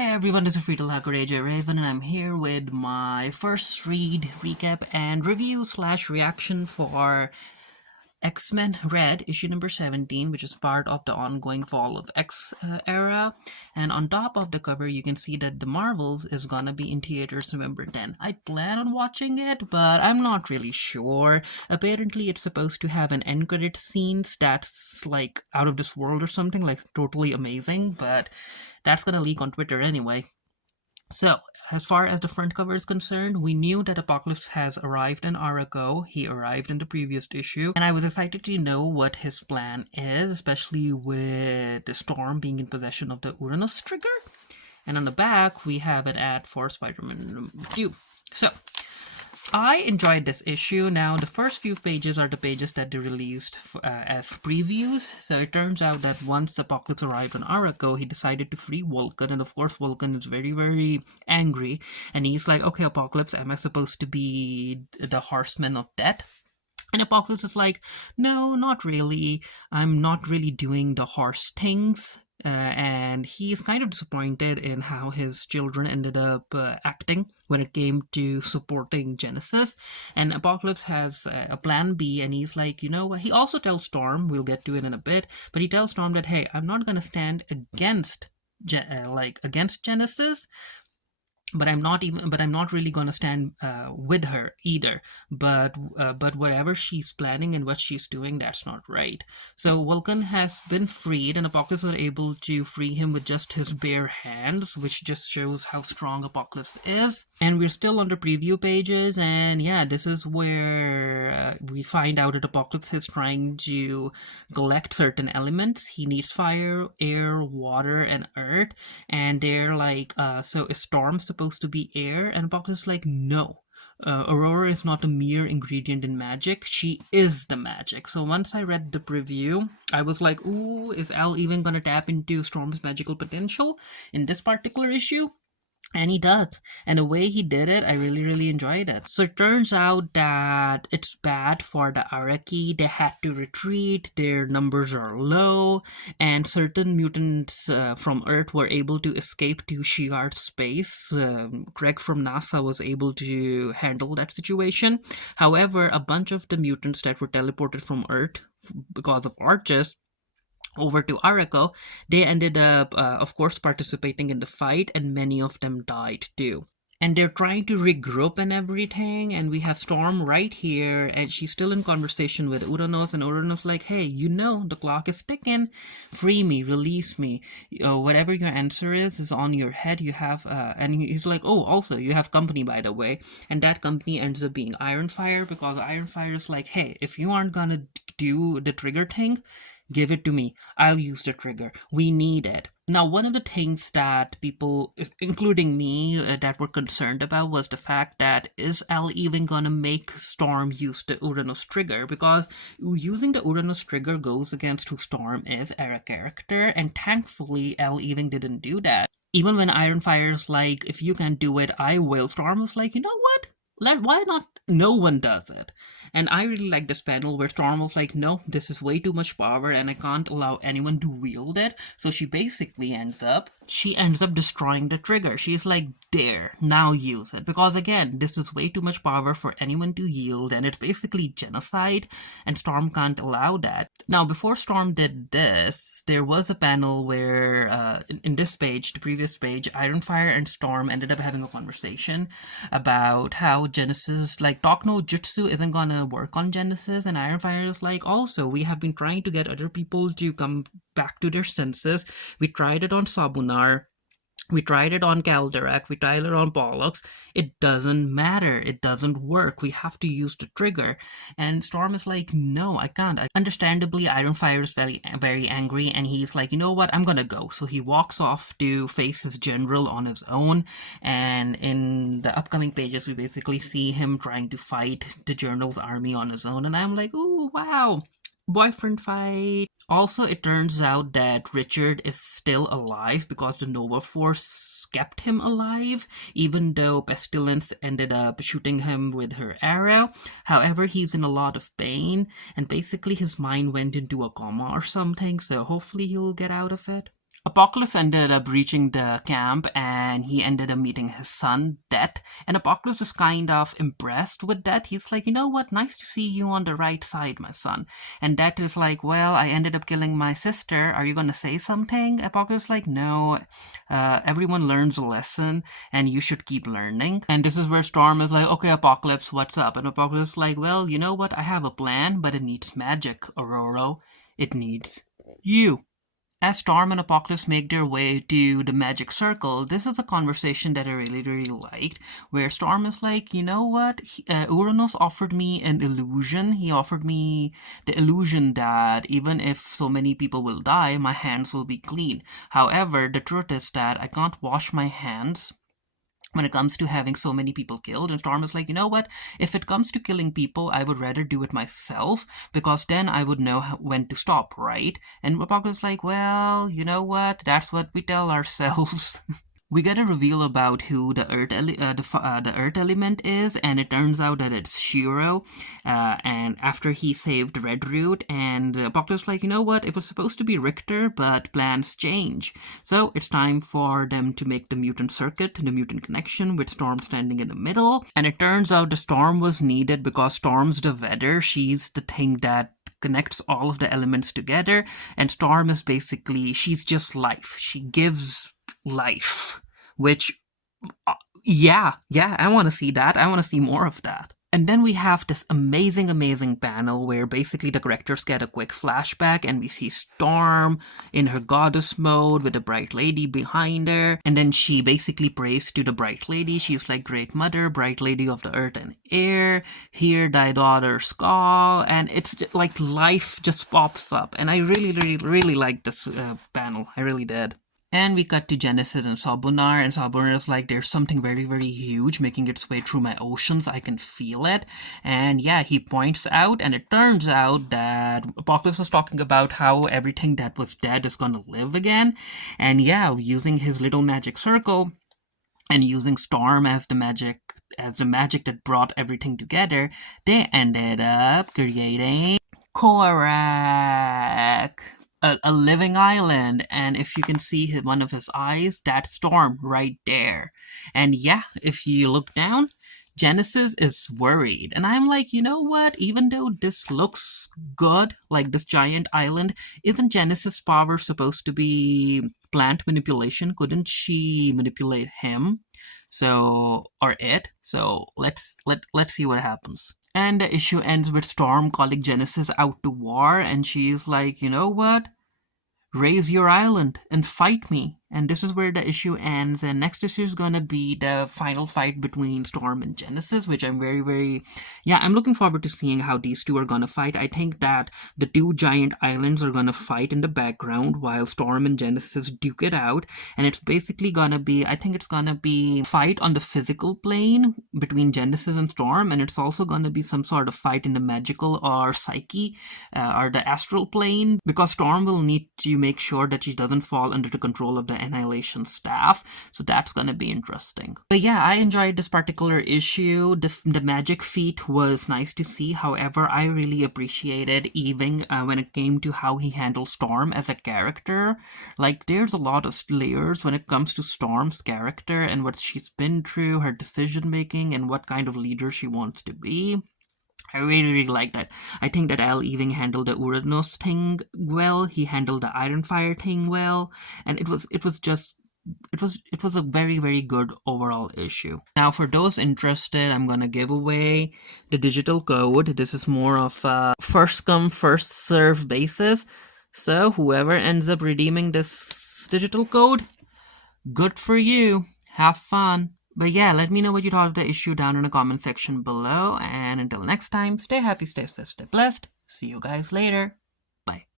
Hey everyone, this is Friedel AJ Raven, and I'm here with my first read, recap, and review slash reaction for X-Men Red, issue number 17, which is part of the ongoing Fall of X era. And on top of the cover, you can see that The Marvels is gonna be in theaters November 10. I plan on watching it, but I'm not really sure. Apparently, it's supposed to have an end credit scenes that's like out of this world or something, like totally amazing, but that's gonna leak on Twitter anyway. So, as far as the front cover is concerned, we knew that Apocalypse has arrived in Arakko. He arrived in the previous issue, and I was excited to know what his plan is, especially with the Storm being in possession of the Uranus trigger. And on the back, we have an ad for Spider-Man 2. So, I enjoyed this issue. Now, the first few pages are the pages that they released as previews. So it turns out that once Apocalypse arrived on Arakko, he decided to free Vulcan, and of course Vulcan is very, very angry, and he's like, okay, Apocalypse, am I supposed to be the horseman of death? And Apocalypse is like, no, not really. I'm not really doing the horse things. And he's kind of disappointed in how his children ended up acting when it came to supporting Genesis. And Apocalypse has a plan B, and he's like, you know what? He also tells Storm, we'll get to it in a bit, but he tells Storm that, hey, I'm not gonna stand against against Genesis, but I'm not really gonna stand with her either. But whatever she's planning and what she's doing, that's not right. So Vulcan has been freed, and Apocalypse was able to free him with just his bare hands, which just shows how strong Apocalypse is. And we're still on the preview pages, and yeah, this is where we find out that Apocalypse is trying to collect certain elements. He needs fire, air, water, and earth, and they're like, so is Storm supposed to be air? And Apocalypse is like, no. Aurora is not a mere ingredient in magic. She is the magic. So once I read the preview, I was like, ooh, is Al even gonna tap into Storm's magical potential in this particular issue? And he does. And the way he did it, I really, really enjoyed it. So it turns out that it's bad for the Arakko. They had to retreat, their numbers are low, and certain mutants from Earth were able to escape to Shi'ar space. Greg from NASA was able to handle that situation. However, a bunch of the mutants that were teleported from Earth because of Arches over to Arakko, they ended up, of course, participating in the fight, and many of them died too. And they're trying to regroup and everything, and we have Storm right here, and she's still in conversation with Uranus, and Uranus like, hey, you know, the clock is ticking, free me, release me, whatever your answer is on your head. You have, and he's like, oh, also, you have company, by the way, and that company ends up being Ironfire, because Ironfire is like, hey, if you aren't gonna do the trigger thing, give it to me. I'll use the trigger. We need it. Now, one of the things that people, including me, that were concerned about was the fact that is Al even gonna make Storm use the Uranus trigger? Because using the Uranus trigger goes against who Storm is as a character, and thankfully Al even didn't do that. Even when Ironfire's like, if you can do it, I will, Storm was like, you know what? Why not? No one does it. And I really like this panel where Storm was like, no, this is way too much power and I can't allow anyone to wield it. So she basically ends up destroying the trigger. She's like, there, now use it. Because again, this is way too much power for anyone to yield, and it's basically genocide, and Storm can't allow that. Now, before Storm did this, there was a panel where, in this page, the previous page, Ironfire and Storm ended up having a conversation about how Genesis, like, Talk No Jutsu isn't gonna work on Genesis, and Ironfire is like, also, we have been trying to get other people to come back to their senses. We tried it on Sabunar. We tried it on Calderak, we tried it on Pollux. It doesn't matter. It doesn't work. We have to use the trigger. And Storm is like, no, I can't. Understandably, Ironfire is very, very angry, and he's like, you know what, I'm gonna go. So he walks off to face his general on his own, and in the upcoming pages, we basically see him trying to fight the Journal's army on his own, and I'm like, ooh, wow. Boyfriend fight. Also, it turns out that Richard is still alive because the Nova Force kept him alive, even though Pestilence ended up shooting him with her arrow. However, he's in a lot of pain, and basically his mind went into a coma or something, so hopefully he'll get out of it. Apocalypse ended up reaching the camp and he ended up meeting his son, Death. And Apocalypse is kind of impressed with Death. He's like, you know what? Nice to see you on the right side, my son. And Death is like, well, I ended up killing my sister. Are you going to say something? Apocalypse is like, no, everyone learns a lesson and you should keep learning. And this is where Storm is like, okay, Apocalypse, what's up? And Apocalypse is like, well, you know what? I have a plan, but it needs magic, Aurora. It needs you. As Storm and Apocalypse make their way to the magic circle, this is a conversation that I really, really liked, where Storm is like, you know what? Uranus offered me an illusion. He offered me the illusion that even if so many people will die, my hands will be clean. However, the truth is that I can't wash my hands when it comes to having so many people killed. And Storm is like, you know what? If it comes to killing people, I would rather do it myself because then I would know when to stop, right? And Apocalypse is like, well, you know what? That's what we tell ourselves. We get a reveal about who the Earth element is, and it turns out that it's Shiro. And after he saved Redroot, and Apocalypse like, you know what? It was supposed to be Richter, but plans change. So it's time for them to make the mutant circuit, the mutant connection, with Storm standing in the middle. And it turns out the Storm was needed because Storm's the weather. She's the thing that connects all of the elements together, and Storm is basically, she's just life. She gives life, which, yeah, I want to see that. I want to see more of that. And then we have this amazing panel where basically the characters get a quick flashback and we see Storm in her goddess mode with the Bright Lady behind her. And then she basically prays to the Bright Lady. She's like, Great Mother, Bright Lady of the Earth and Air, hear thy daughter's call. And it's just, like life just pops up. And I really like this panel. I really did. And we cut to Genesis and Sabunar is like, there's something very huge making its way through my oceans. I can feel it. And yeah, he points out, and it turns out that Apocalypse was talking about how everything that was dead is gonna live again. And yeah, using his little magic circle and using Storm as the magic that brought everything together, they ended up creating Korak, a living island. And if you can see one of his eyes, that's Storm right there. And yeah, if you look down, Genesis is worried. And I'm like, you know what? Even though this looks good, like this giant island, isn't Genesis' power supposed to be plant manipulation? Couldn't she manipulate him? So, or it? So let's see what happens. And the issue ends with Storm calling Genesis out to war, and she's like, you know what? Raise your island and fight me. And this is where the issue ends. And next issue is gonna be the final fight between Storm and Genesis, which I'm I'm looking forward to seeing how these two are gonna fight. I think that the two giant islands are gonna fight in the background while Storm and Genesis duke it out. And it's basically gonna be, I think it's gonna be fight on the physical plane between Genesis and Storm, and it's also gonna be some sort of fight in the magical or psyche or the astral plane, because Storm will need to make sure that she doesn't fall under the control of the Annihilation staff. So that's gonna be interesting. But yeah, I enjoyed this particular issue. The magic feat was nice to see. However, I really appreciated Eving when it came to how he handled Storm as a character. Like, there's a lot of layers when it comes to Storm's character and what she's been through, her decision making, and what kind of leader she wants to be. I really like that. I think that Al Ewing handled the Uranus thing well. He handled the Iron Fire thing well, and it was a very good overall issue. Now, for those interested, I'm gonna give away the digital code. This is more of a first come first serve basis. So whoever ends up redeeming this digital code, good for you. Have fun. But yeah, let me know what you thought of the issue down in the comment section below. And until next time, stay happy, stay safe, stay blessed. See you guys later. Bye.